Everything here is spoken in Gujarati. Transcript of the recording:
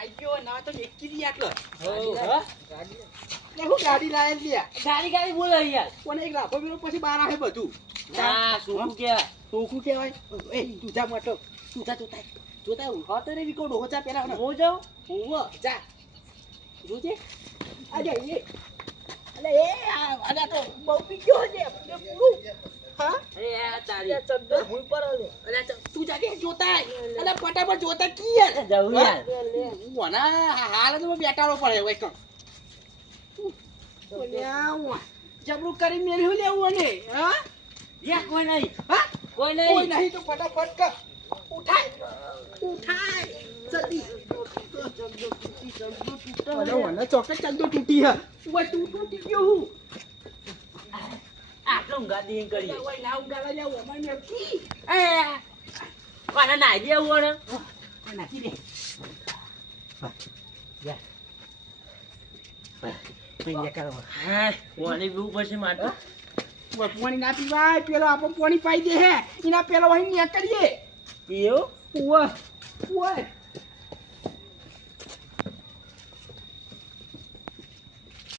આઈ ગયો ના તો એકી દી આટલો ગાડી હું ગાડી લાયા લ્યા ગાડી બોલે યાર કોને એક લાખો બીરો પછી બહાર આવે બધું ના શું કે ટોકું કહેવાય એ તું જા મોટો તું જોતા હોતો રે વિકો ડોહો જા પેલા હું જાઉં ઓવો જા જોજે અરે એ અલે એ આના તો બહુ પીજો છે પૂરું હા અરે યાર તારી ચંદો ભૂલ પર અલે તું જાકે જોતા અલે ફટાફટ જોતા કી યાર જાઉં યાર મોના હાલ તો બેટાડો પડે હોય કણ ઓલ્યા જબરું કરી મેલ્યું લેવું ને હા યા કોઈ નહીં હા કોઈ કોઈ નહીં નહીં તો ફટાફટ કર ઉઠાય જલ્દી અરે મને ચોક્કસ ચંદો તૂટી હે ઓય તું તૂટી ગયો હું આટલું ગાડી કરી ઓય ના ઉડાલા જાવ મને કી એ કોને નાઈ દે ઓને આ નાખી દે જા પૈયા કરો હા કોને બહુ પછી માટે ઓય પાણી ના પીવાય પેલો આપણો પાણી પાઈ દે હે એના પેલો વહી ને કરીએ પીયો ઓય ઓય